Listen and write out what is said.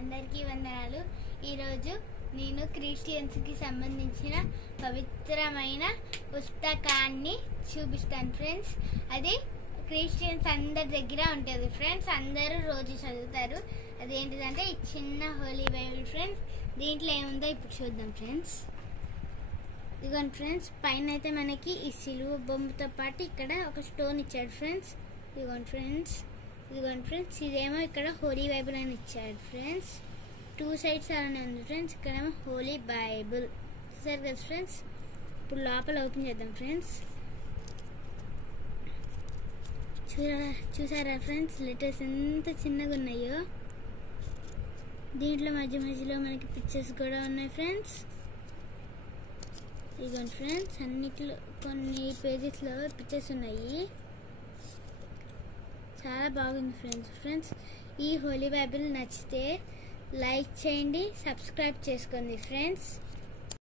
అందరికీ వందనాలు. ఈరోజు నేను క్రిస్టియన్స్కి సంబంధించిన పవిత్రమైన పుస్తకాన్ని చూపిస్తాను ఫ్రెండ్స్. అది క్రిస్టియన్స్ అందరి దగ్గర ఉంటుంది ఫ్రెండ్స్, అందరూ రోజు చదువుతారు. అదేంటిదంటే ఈ చిన్న హోలీ బైబిల్ ఫ్రెండ్స్. దీంట్లో ఏముందో ఇప్పుడు చూద్దాం ఫ్రెండ్స్. ఇదిగోండి ఫ్రెండ్స్, పైన అయితే మనకి ఈ సిలువ బొమ్మతో పాటు ఇక్కడ ఒక స్టోన్ ఇచ్చాడు ఫ్రెండ్స్. ఇదిగోండి ఫ్రెండ్స్, ఇదేమో ఇక్కడ హోలీ బైబిల్ అని ఇచ్చాడు ఫ్రెండ్స్. 2 సైడ్స్ అలానే ఉంది ఫ్రెండ్స్. ఇక్కడేమో హోలీ బైబిల్ చూసారు కదా ఫ్రెండ్స్. ఇప్పుడు లోపల ఓపెన్ చేద్దాం ఫ్రెండ్స్. చూసారా ఫ్రెండ్స్, లెటర్స్ ఎంత చిన్నగా ఉన్నాయో. దీంట్లో మధ్యలో మనకి పిక్చర్స్ కూడా ఉన్నాయి ఫ్రెండ్స్. ఇదిగోండి ఫ్రెండ్స్, అన్నిట్లో కొన్ని పేజెస్లో పిక్చర్స్ ఉన్నాయి. చాలా బాగుంది ఫ్రెండ్స్. ఈ హోలీ బైబిల్ నచ్చితే లైక్ చేయండి, సబ్స్క్రైబ్ చేసుకోండి ఫ్రెండ్స్.